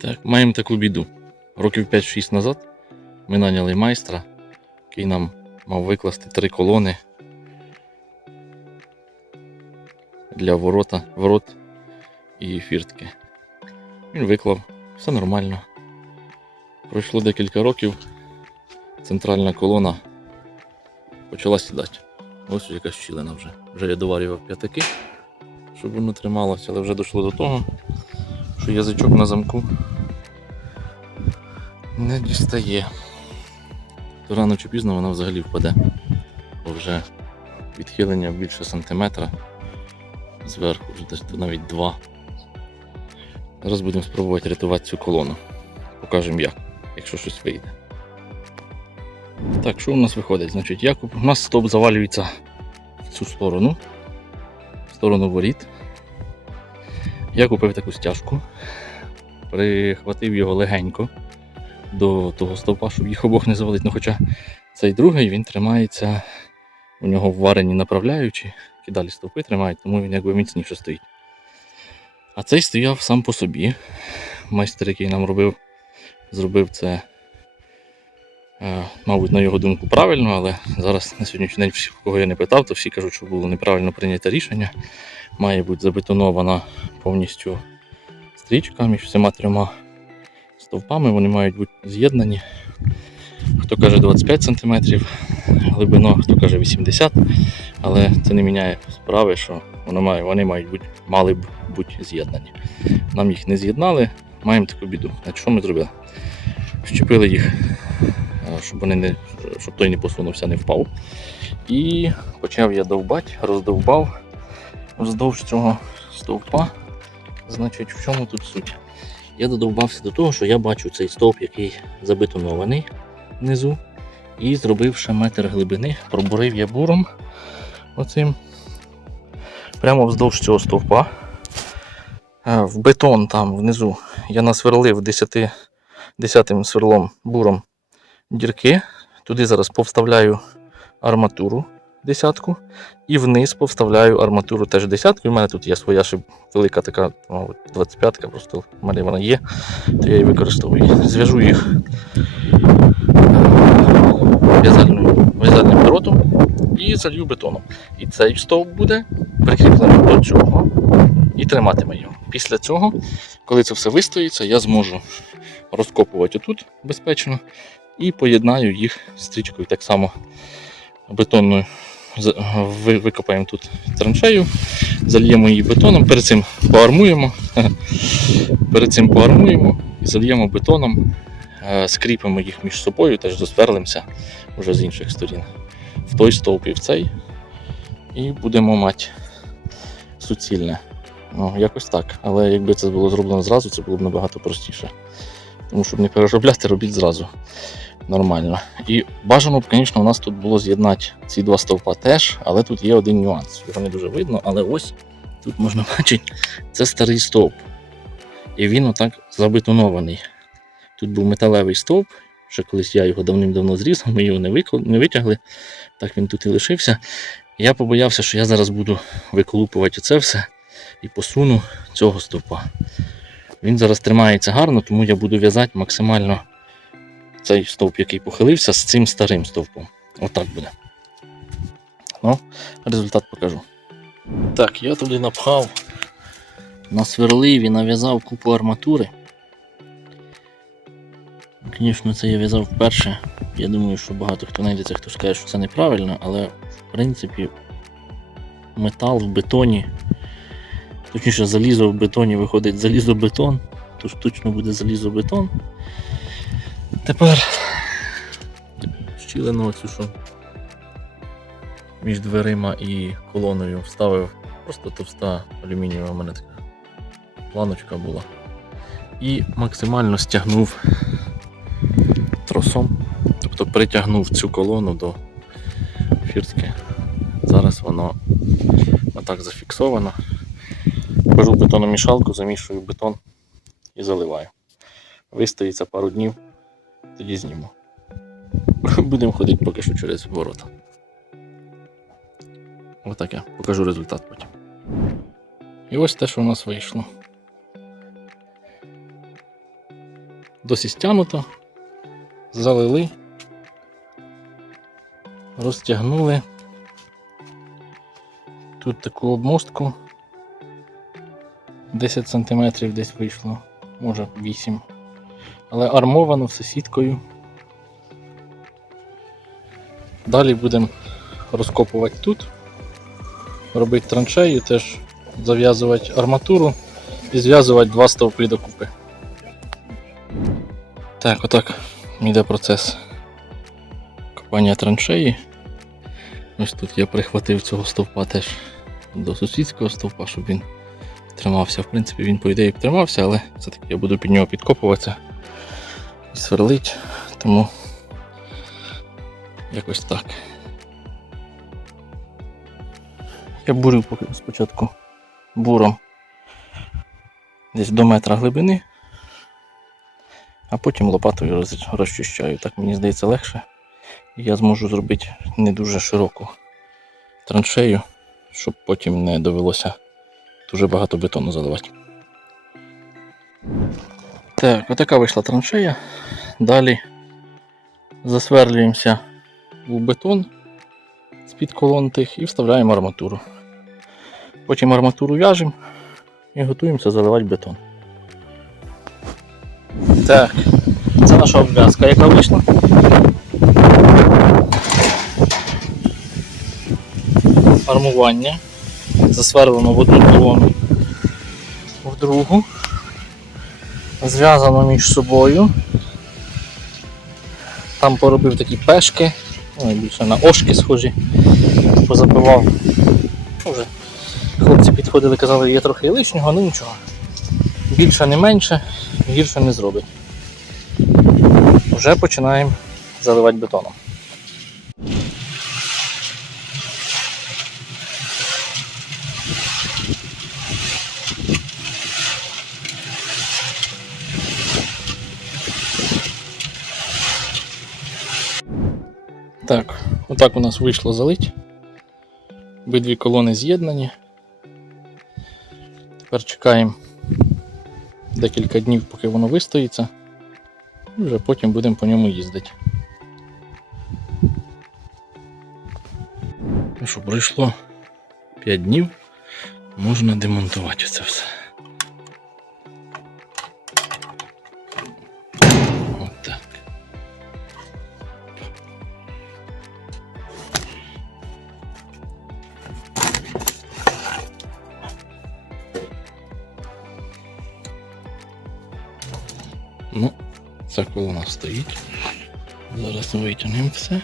Так, маємо таку біду. Років 5-6 назад ми наняли майстра, який нам мав викласти три колони для ворота, ворот і фіртки. Він виклав, все нормально. Пройшло декілька років, центральна колона почала сідати. Ось якась щілина вже. Вже я доварював п'ятаки, щоб воно трималося, але вже дійшло до того, що язичок на замку не дістає. То рано чи пізно вона взагалі впаде. Бо вже відхилення більше сантиметра зверху, вже десь навіть два. Зараз будемо спробувати рятувати цю колону. Покажемо як, якщо щось вийде. Так, що у нас виходить? Значить, Якуб, у нас стоп завалюється в цю сторону, в сторону воріт. Я купив таку стяжку, прихватив його легенько до того стовпа, щоб їх обох не завалити. Ну, хоча цей другий він тримається, у нього вварені направляючі, які далі стовпи тримають, тому він якби міцніше стоїть. А цей стояв сам по собі. Майстер, який нам робив, зробив це, е, мабуть, на його думку, правильно, але зараз на сьогоднішній день, кого я не питав, то всі кажуть, що було неправильно прийняте рішення. Має бути забетонована повністю стрічка між всіма трьома стовпами, вони мають бути з'єднані. Хто каже 25 см глибино, хто каже 80 але це не міняє справи, що воно має, вони мають бути, мали б бути з'єднані. Нам їх не з'єднали, маємо таку біду. Значить, що ми зробили? Щепили їх, щоб, вони не, щоб той не посунувся, не впав. І почав я довбати, роздовбав вздовж цього стовпа. Значить, в чому тут суть? Я додовбався до того, що я бачу цей стовп, який забетонований внизу. І зробив ще метр глибини, пробурив я буром оцим прямо вздовж цього стовпа. Е, В бетон там внизу я насверлив 10, 10 сверлом буром дірки. Туди зараз повставляю арматуру десятку і вниз повставляю арматуру теж десятку. У мене тут є своя ще велика така мабуть, 25-ка, просто в мене вона є, то я її використовую. Зв'яжу їх в'язальною- в'язальним дротом і залью бетоном. І цей стовп буде прикріплений до цього і триматиме його. Після цього, коли це все вистоїться, я зможу розкопувати отут безпечно і поєднаю їх стрічкою так само бетонною. Викопаємо тут траншею, зальємо її бетоном, перед цим поармуємо, перед цим поармуємо і зальємо бетоном, е, скріпимо їх між собою, теж досверлимося вже з інших сторін. В той стовп і в цей. І будемо мати суцільне. Ну, якось так. Але якби це було зроблено зразу, це було б набагато простіше. Тому щоб не переробляти, робіть зразу. Нормально. І бажано б, звісно, у нас тут було з'єднати ці два стовпа теж, але тут є один нюанс. Його не дуже видно, але ось тут можна бачити, це старий стовп. І він отак забетонований. Тут був металевий стовп, ще колись я його давним-давно зрізав, ми його не, не витягли, так він тут і лишився. Я побоявся, що я зараз буду виколупувати це все і посуну цього стовпа. Він зараз тримається гарно, тому я буду в'язати максимально цей стовп, який похилився, з цим старим стовпом. Отак буде. Ну, результат покажу. Так, я туди напхав, насверлив і нав'язав купу арматури. Звісно, це я в'язав вперше. Я думаю, що багато хто знайдеться, хто скаже, що це неправильно, але в принципі метал в бетоні, точніше залізо в бетоні виходить залізобетон, тож точно буде залізобетон. Тепер щілину оцю, що між дверима і колоною вставив просто товста алюмінієва мене така планочка була. І максимально стягнув тросом, тобто притягнув цю колону до фіртки. Зараз воно отак зафіксовано. Беру бетономішалку, замішую бетон і заливаю. Вистоїться пару днів, тоді зніму. Будемо ходити поки що через ворота. Отаке. Покажу результат потім. І ось те, що у нас вийшло. досить стягнуто. Залили, розтягнули. Тут таку обмостку 10 см десь вийшло, може 8 Але армовано все сіткою. Далі будемо розкопувати тут, робити траншею, теж зав'язувати арматуру і зв'язувати два стовпи докупи. Так, отак йде процес копання траншеї. Ось тут я прихватив цього стовпа теж до сусідського стовпа, щоб він тримався. В принципі, він, по ідеї, б тримався, але все-таки я буду під нього підкопуватися і сверлить, тому якось так. Я бурив поки спочатку буром десь до метра глибини, а потім лопатою розчищаю. Так мені здається легше. І я зможу зробити не дуже широку траншею, щоб потім не довелося дуже багато бетону заливати. Так, отака вийшла траншея. Далі засверлюємося у бетон з-під колон тих і вставляємо арматуру. Потім арматуру в'яжемо і готуємося заливати бетон. Так, це наша обв'язка, яка вийшла. Армування. Засверлено в одну колону, в другу. Зв'язано між собою. Там поробив такі пешки, ну, більше на ошки схожі, позабивав. Ну, Вже хлопці підходили, казали, є трохи лишнього, ну нічого. Більше не менше, гірше не зробить. Вже починаємо заливати бетоном. Так, отак у нас вийшло залить. Обидві колони з'єднані. Тепер чекаємо декілька днів, поки воно вистоїться. І вже потім будемо по ньому їздити. Ну що, пройшло 5 днів, можна демонтувати це все. Ну, ця колона стоїть. Зараз витягнемо все.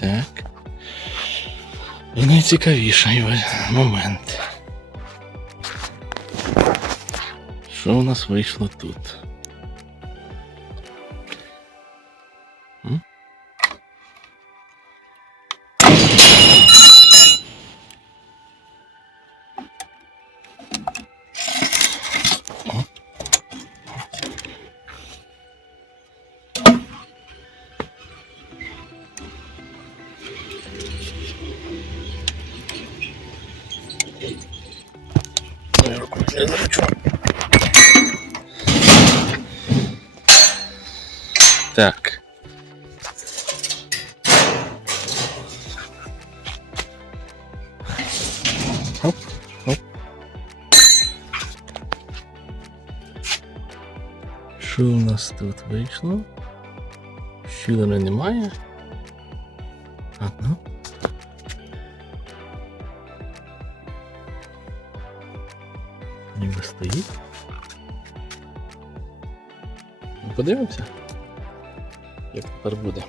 Так. І найцікавіший момент. Що у нас вийшло тут? Що у нас тут вийшло? Щілини немає. Ага. Ніби стоїть. Ну, Подивимося, як тепер буде.